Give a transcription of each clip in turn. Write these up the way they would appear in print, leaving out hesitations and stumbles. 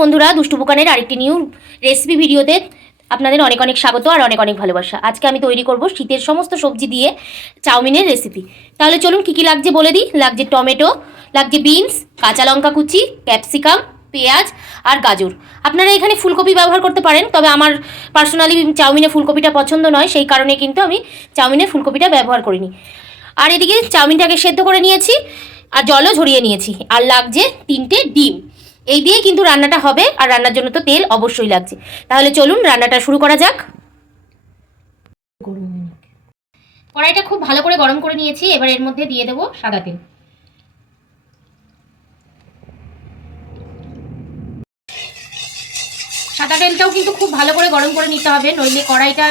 বন্ধুরা, দুষ্টু বুকানের আরেকটি নিউ রেসিপি ভিডিওতে আপনাদের অনেক অনেক স্বাগত আর অনেক অনেক ভালোবাসা। আজকে আমি তৈরি করব শীতের সমস্ত সবজি দিয়ে চাউমিনের রেসিপি। তাহলে চলুন কী কী লাগছে বলে দিই। লাগছে টমেটো, লাগছে বিনস, কাঁচা লঙ্কা কুচি, ক্যাপসিকাম, পেঁয়াজ আর গাজর। আপনারা এখানে ফুলকপি ব্যবহার করতে পারেন, তবে আমার পার্সোনালি চাউমিনে ফুলকপিটা পছন্দ নয়, সেই কারণে কিন্তু আমি চাউমিনে ফুলকপিটা ব্যবহার করিনি। আর এদিকে চাউমিনটাকে সেদ্ধ করে নিয়েছি আর জলও ঝরিয়ে নিয়েছি। আর লাগছে 3টে ডিম। এই দিয়ে কিন্তু রান্নাটা হবে, আর রান্নার জন্য তো তেল অবশ্যই লাগছে। তাহলে চলুন রান্নাটা শুরু করা যাক। কড়াইটা খুব ভালো করে গরম করে নিয়েছি, এবার এর মধ্যে দিয়ে দেবো সাদা তেল। সাদা তেলটাও কিন্তু খুব ভালো করে গরম করে নিতে হবে, নইলে কড়াইটা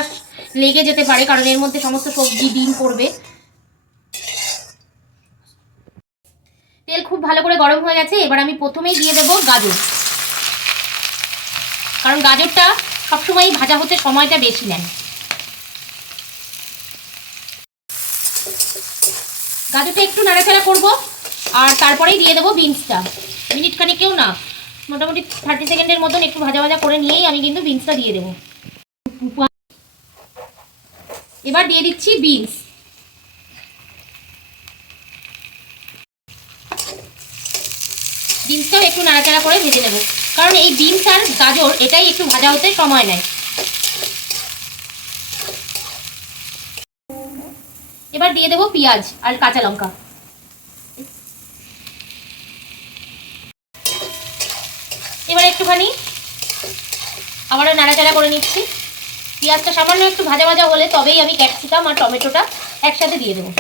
লেগে যেতে পারে, কারণ এর মধ্যে সমস্ত সবজি ডিম পড়বে। তেল খুব ভালো করে গরম হয়ে গেছে, এবার আমি প্রথমেই দিয়ে দেবো গাজর, কারণ গাজরটা সবসময়ই ভাজা হতে সময়টা বেশি নেয়। গাজরটা একটু নাড়াচাড়া করবো, আর তারপরেই দিয়ে দেবো বিনসটা। মিনিট খানিকেও না, মোটামুটি 30 সেকেন্ডের মতন একটু ভাজা ভাজা করে নিয়েই আমি কিন্তু বিনসটা দিয়ে দেবো। এবার দিয়ে দিচ্ছি বিনস। বিনসটাও একটু নাড়াচাড়া করে ভেজে নেব, কারণ এই বিনস আর গাজর এটাই একটু ভাজা হতে সময় নেয়। এবার দিয়ে দেবো পেঁয়াজ আর কাঁচা লঙ্কা। এবার একটুখানি আবারও নাড়াচাড়া করে নিচ্ছি। পেঁয়াজটা সামান্য একটু ভাজা ভাজা হলে তবেই আমি ক্যাপসিকাম আর টমেটোটা একসাথে দিয়ে দেবো।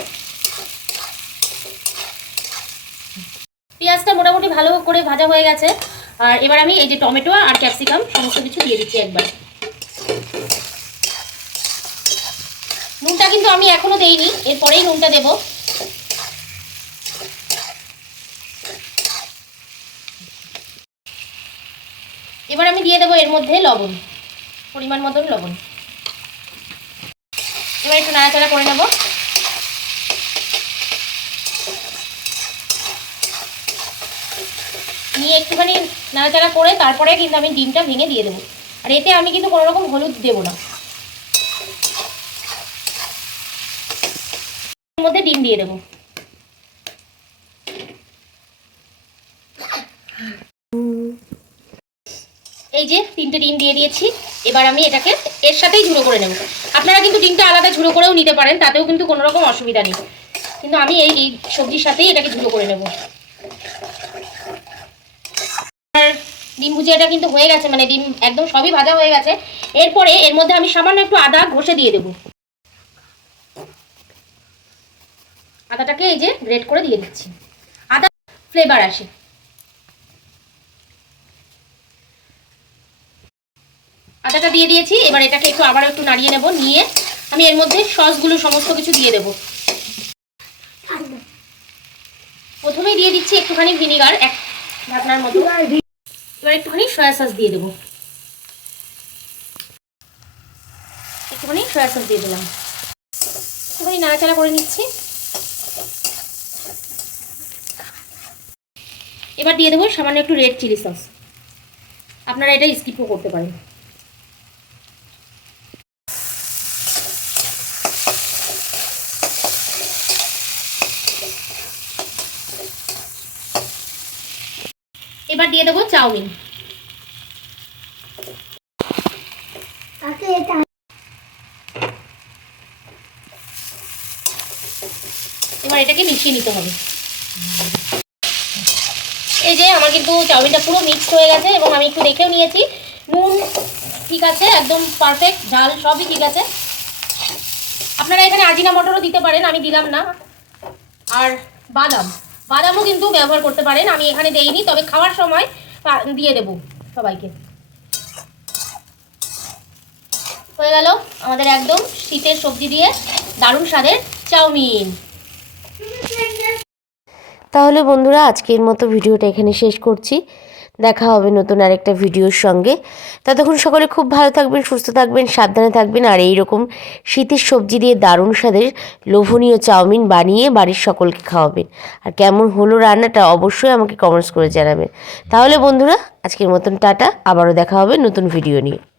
পেঁয়াজটা মোটামুটি ভালো করে ভাজা হয়ে গেছে, আর এবার আমি এই যে টমেটো আর ক্যাপসিকাম সমস্ত কিছু দিয়ে দিচ্ছি একবার। নুনটা কিন্তু আমি এখনো দেইনি, এরপরেই নুনটা দেব। এবার আমি দিয়ে দেবো এর মধ্যে লবণ, পরিমাণ মতন লবণ। এবার একটু নাড়াচাড়া করে নেব। নিয়ে একটুখানি নাড়াচাড়া করে তারপরে কিন্তু আমি ডিমটা ভেঙে দিয়ে দেবো। আর এতে আমি কিন্তু কোনো রকম হলুদ দেবো না। এর মধ্যে ডিম দিয়ে দেবো। এই যে 3টে ডিম দিয়ে দিয়েছি, এবার আমি এটাকে এর সাথেই ঝুড়ো করে নেব। আপনারা কিন্তু ডিমটা আলাদা ঝুড়ো করেও নিতে পারেন, তাতেও কিন্তু কোনো রকম অসুবিধা নেই, কিন্তু আমি এই সবজির সাথেই এটাকে ঝুড়ো করে নেব। আর ডিম ভুজিয়াটা কিন্তু হয়ে গেছে, মানে ডিম একদম সবই ভাজা হয়ে গেছে। এরপরে এর মধ্যে আমি সামান্য একটু আদা ঘষে দিয়ে দেবো। আদাটাকে এই যে গ্রেট করে দিয়ে দিচ্ছি, আদা ফ্লেভার আসে। আদাটা দিয়ে দিয়েছি, এবার এটাকে একটু আবার একটু নাড়িয়ে নেব। নিয়ে আমি এর মধ্যে সসগুলো সমস্ত কিছু দিয়ে দেব। প্রথমেই দিয়ে দিচ্ছি একটুখানি ভিনিগার, এক ঢাকনার মতো। এবার একটুখানি সয়া সস দিয়ে দেবো, একটুখানি সয়া সস দিয়ে দিলাম। একটুখানি নাড়াচাড়া করে নিচ্ছি। এবার দিয়ে দেবো সামান্য একটু রেড চিলি সস, আপনারা এটা স্কিপও করতে পারেন। এবার দিয়ে দেবো চাউমিন। এবার এটাকে মিশিয়ে নিতে হবে। এই যে আমার কিন্তু চাউমিনটা পুরো মিক্সড হয়ে গেছে, এবং আমি একটু দেখেও নিয়েছি নুন ঠিক আছে, একদম পারফেক্ট, ঝাল সবই ঠিক আছে। আপনারা এখানে আজিনা মটরও দিতে পারেন, আমি দিলাম না। আর বাদামও কিন্তু ব্যবহার করতে পারেন, আমি এখানে দেইনি, তবে খাওয়ার সময় দিয়ে দেবো সবাইকে। হয়ে গেল আমাদের একদম শীতের সবজি দিয়ে দারুণ স্বাদের চাউমিন। তাহলে বন্ধুরা, আজকের মতো ভিডিওটা এখানে শেষ করছি। দেখা হবে নতুন আরেকটা ভিডিওর সঙ্গে। ততক্ষণ সকলে খুব ভালো থাকবেন, সুস্থ থাকবেন, সাবধানে থাকবেন। আর এই রকম শীতের সবজি দিয়ে দারুণ স্বাদের লোভনীয় চাউমিন বানিয়ে বাড়ির সকলকে খাওয়াবেন। আর কেমন হলো রান্নাটা অবশ্যই আমাকে কমেন্টস করে জানাবেন। তাহলে বন্ধুরা, আজকের মতন টাটা, আবারও দেখা হবে নতুন ভিডিও নিয়ে।